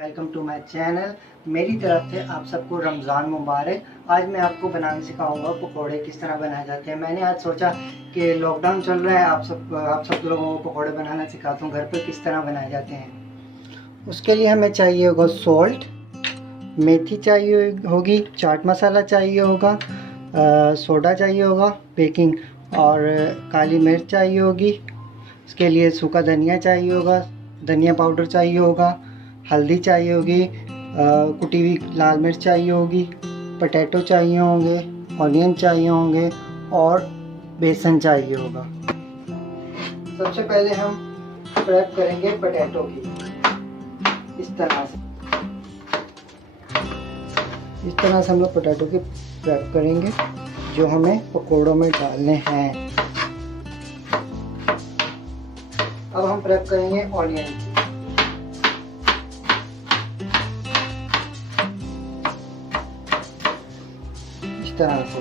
Welcome to my channel. मेरी तरफ से आप सबको रमज़ान मुबारक। आज मैं आपको बनाना सिखाऊंगा पकोड़े किस तरह बनाए जाते हैं। मैंने आज सोचा कि लॉकडाउन चल रहा है, आप सब लोगों को पकोड़े बनाना सिखाता हूँ घर पर किस तरह बनाए जाते हैं। उसके लिए हमें चाहिए होगा सॉल्ट, मेथी चाहिए होगी, चाट मसाला चाहिए होगा, सोडा चाहिए होगा, बेकिंग और काली मिर्च चाहिए होगी। इसके लिए सूखा धनिया चाहिए होगा, धनिया पाउडर चाहिए होगा, हल्दी चाहिए होगी, कुटी हुई लाल मिर्च चाहिए होगी, पोटैटो चाहिए होंगे, ऑनियन चाहिए होंगे और बेसन चाहिए होगा। सबसे पहले हम प्रेप करेंगे पोटैटो की। इस तरह से हम लोग पोटैटो की प्रेप करेंगे जो हमें पकोड़ों में डालने हैं। अब हम प्रेप करेंगे ऑनियन की। इस तरह से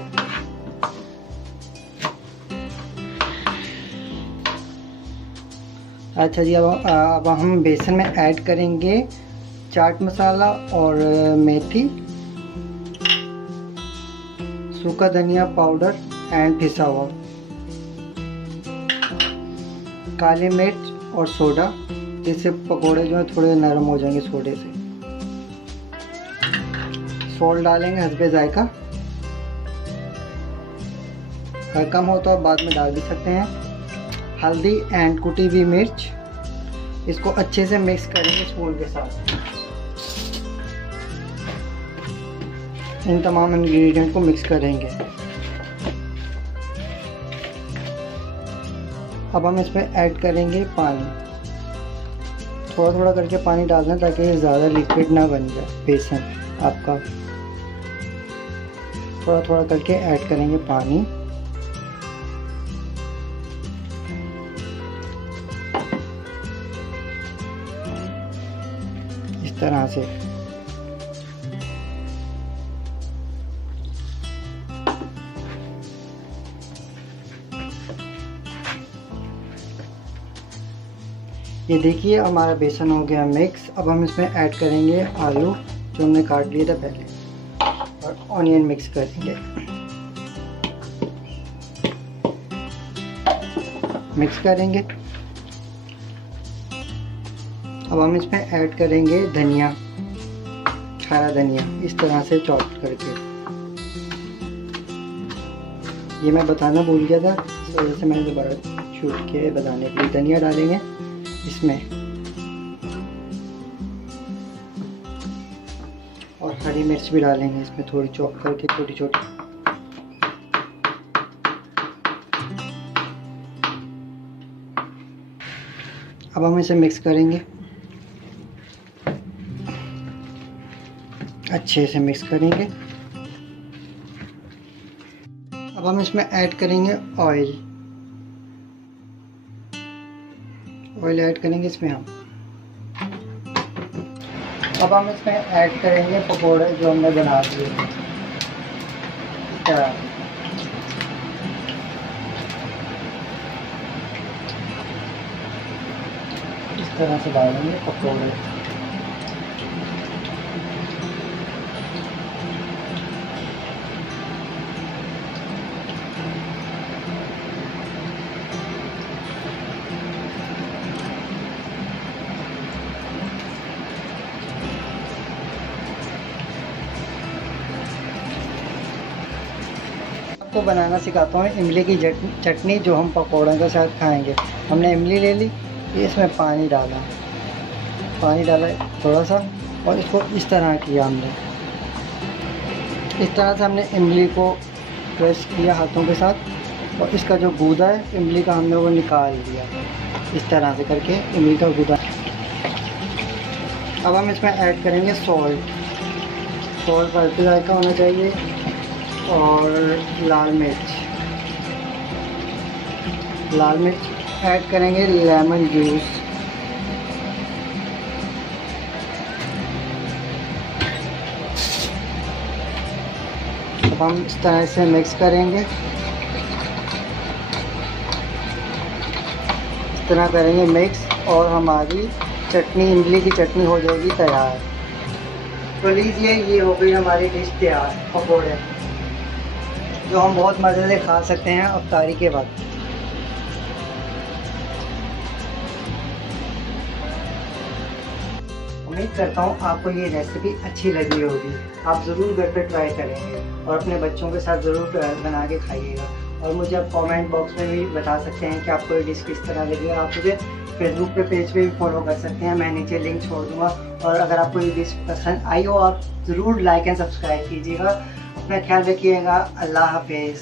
अच्छा जी, अब हम बेसन में ऐड करेंगे चाट मसाला और मेथी, सूखा धनिया पाउडर एंड पिसा हुआ, काली मिर्च और सोडा, जिससे पकोड़े जो है थोड़े नरम हो जाएंगे सोडे से। सॉल्ट डालेंगे हस्बे जायका, अगर कम हो तो आप बाद में डाल भी सकते हैं। हल्दी एंड कुटी हुई मिर्च, इसको अच्छे से मिक्स करेंगे स्पून के साथ। इन तमाम इंग्रेडिएंट को मिक्स करेंगे। अब हम इसमें ऐड करेंगे पानी। थोड़ा थोड़ा करके पानी डालना ताकि ये ज़्यादा लिक्विड ना बन जाए बेसन आपका। थोड़ा थोड़ा करके ऐड करेंगे पानी। इस तरह से ये देखिए हमारा बेसन हो गया मिक्स। अब हम इसमें ऐड करेंगे आलू जो हमने काट लिए था पहले और ऑनियन मिक्स करेंगे। मिक्स करेंगे। अब हम इसमें ऐड करेंगे धनिया, हरा धनिया, इस तरह से चॉप करके। ये मैं बताना भूल गया था, इस वजह से मैंने दोबारा शूट किया बताने के लिए। धनिया डालेंगे इसमें और हरी मिर्च भी डालेंगे इसमें, थोड़ी चॉप करके छोटी छोटी। अब हम इसे मिक्स करेंगे, अच्छे से मिक्स करेंगे। अब हम इसमें ऐड करेंगे ऑयल। ऑयल ऐड करेंगे इसमें हम। अब हम इसमें ऐड करेंगे पकोड़े जो हमने बना दिए। इस तरह से डालेंगे पकोड़े। आपको बनाना सिखाता हूँ इमली की चटनी जो हम पकौड़ों के साथ खाएंगे। हमने इमली ले ली, इसमें पानी डाला थोड़ा सा और इसको इस तरह किया हमने। इस तरह से हमने इमली को क्रश किया हाथों के साथ और इसका जो गूदा है इमली का हमने वो निकाल दिया। इस तरह से करके इमली का गूदा। अब हम इसमें ऐड करेंगे सॉल्ट हल्का जायका होना चाहिए और लाल मिर्च ऐड करेंगे, लेमन जूस, अब हम इस तरह से मिक्स करेंगे। इस तरह करेंगे मिक्स और हमारी चटनी, इमली की चटनी हो जाएगी तैयार। तो लीजिए, ये हो गई हमारी डिश तैयार, पकौड़े, जो हम बहुत मज़े से खा सकते हैं अफ्तारी के वक्त। उम्मीद करता हूँ आपको ये रेसिपी अच्छी लगी होगी। आप ज़रूर घर पे ट्राई करेंगे और अपने बच्चों के साथ ज़रूर बना के खाइएगा। और मुझे आप कमेंट बॉक्स में भी बता सकते हैं कि आपको ये डिश किस तरह लगी। आप मुझे फेसबुक पे पेज पे भी फॉलो कर सकते हैं, मैं नीचे लिंक छोड़ दूँगा। और अगर आपको ये डिश पसंद आई हो, आप ज़रूर लाइक एंड सब्सक्राइब कीजिएगा। अपना ख्याल रखिएगा। अल्लाह हाफिज़।